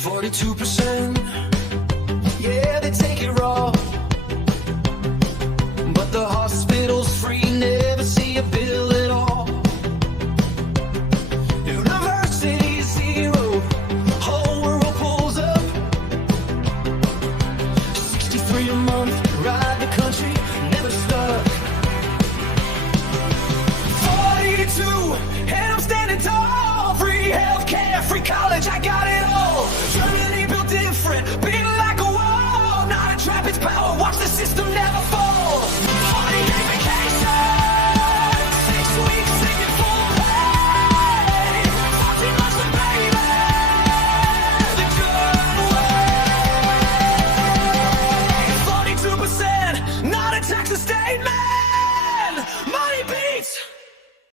42%, yeah, they take it raw. But the hospital's free, never see a bill at all. University zero, whole world pulls up. 63 a month, ride the country, never stuck. 42, and I'm standing tall. Free healthcare, free college, I got